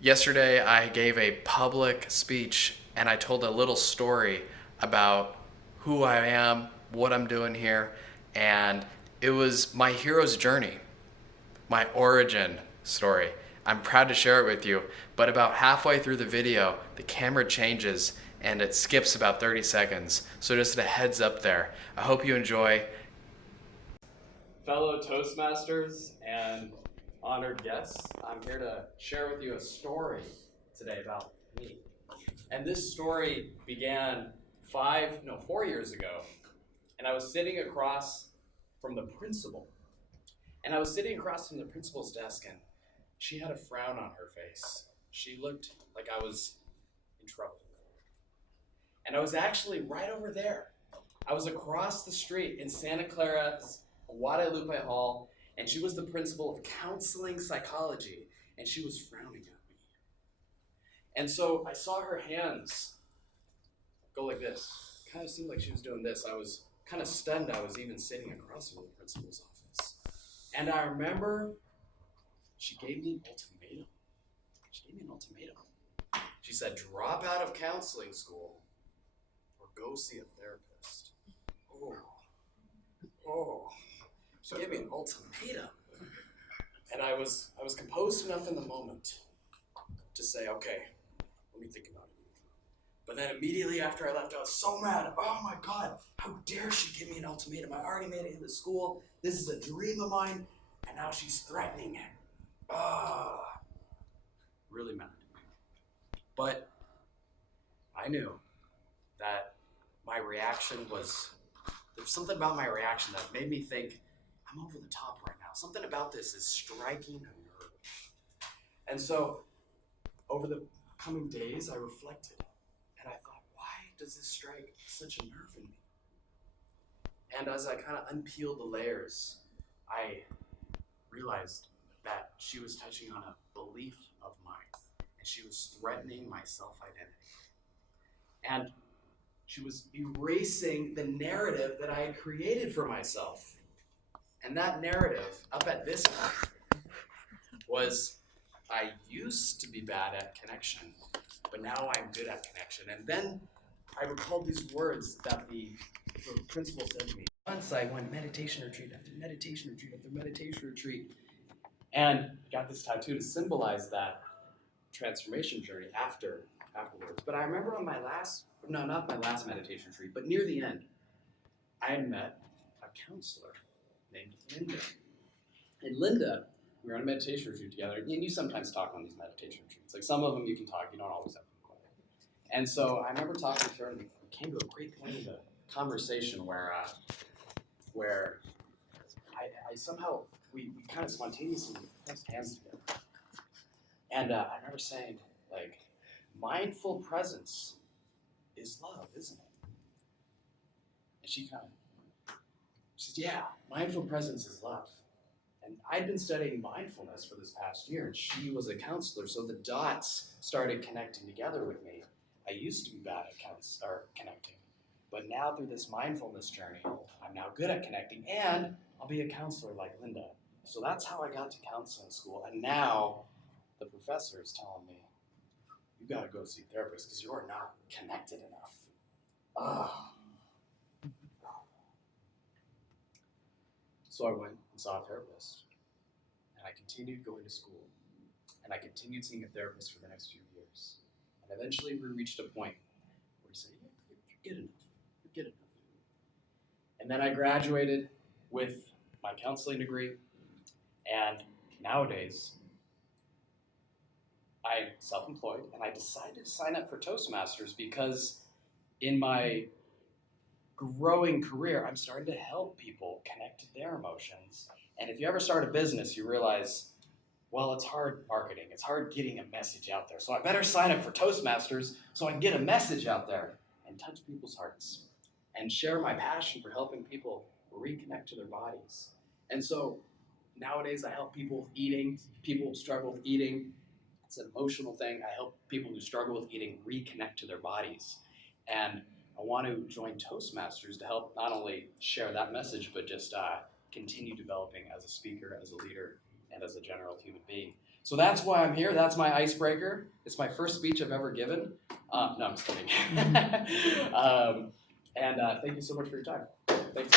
Yesterday, I gave a public speech and I told a little story about who I am, what I'm doing here, and it was my hero's journey, my origin story. I'm proud to share it with you, but about halfway through the video, the camera changes and it skips about 30 seconds. So just a heads up there. I hope you enjoy. Fellow Toastmasters and honored guests, I'm here to share with you a story today about me. And this story began 4 years ago. And I was sitting across from the principal. And I was sitting across from the principal's desk, and she had a frown on her face. She looked like I was in trouble. And I was actually right over there. I was across the street in Santa Clara's Guadalupe Hall, and she was the principal of counseling psychology, and she was frowning at me. And so I saw her hands go like this. Kind of seemed like she was doing this. I was kind of stunned I was even sitting across from the principal's office. And I remember she gave me an ultimatum. She said, drop out of counseling school or go see a therapist. Oh. She gave me an ultimatum. And I was composed enough in the moment to say, okay, let me think about it. But then immediately after I left, I was so mad. Oh my God, how dare she give me an ultimatum? I already made it into school. This is a dream of mine. And now she's threatening it. Really mad. But I knew that my reaction was, there's something about my reaction that made me think, I'm over the top right now. Something about this is striking a nerve. And so over the coming days, I reflected and I thought, why does this strike such a nerve in me? And as I kind of unpeeled the layers, I realized that she was touching on a belief of mine, and she was threatening my self-identity. And she was erasing the narrative that I had created for myself. And that narrative, up at this point, was I used to be bad at connection, but now I'm good at connection. And then I recalled these words that the principal said to me. Once I went meditation retreat after meditation retreat after meditation retreat, and got this tattoo to symbolize that transformation journey afterwards. But I remember on not my last meditation retreat, but near the end, I had met a counselor named Linda. And Linda, we were on a meditation retreat together, and you sometimes talk on these meditation retreats. Like some of them you can talk, you don't always have to be quiet. And so I remember talking to her, and we came to a great point in the conversation where I somehow, we kind of spontaneously pressed hands together. And I remember saying, like, mindful presence is love, isn't it? And she said, yeah, mindful presence is love. And I'd been studying mindfulness for this past year, and she was a counselor, so the dots started connecting together with me. I used to be bad at connecting, but now through this mindfulness journey, I'm now good at connecting, and I'll be a counselor like Linda. So that's how I got to counseling school, and now the professor is telling me, you gotta go see a therapist because you're not connected enough. So I went and saw a therapist, and I continued going to school, and I continued seeing a therapist for the next few years. And eventually we reached a point where he said, yeah, you're good enough. And then I graduated with my counseling degree, and nowadays I'm self-employed, and I decided to sign up for Toastmasters because in my growing career, I'm starting to help people connect to their emotions. And if you ever start a business, you realize, well, it's hard marketing. It's hard getting a message out there. So I better sign up for Toastmasters so I can get a message out there and touch people's hearts and share my passion for helping people reconnect to their bodies. And so nowadays I help people with eating, people who struggle with eating. It's an emotional thing. I help people who struggle with eating reconnect to their bodies. And I want to join Toastmasters to help not only share that message, but just continue developing as a speaker, as a leader, and as a general human being. So that's why I'm here. That's my icebreaker. It's my first speech I've ever given. No, I'm just kidding. And thank you so much for your time. Thanks.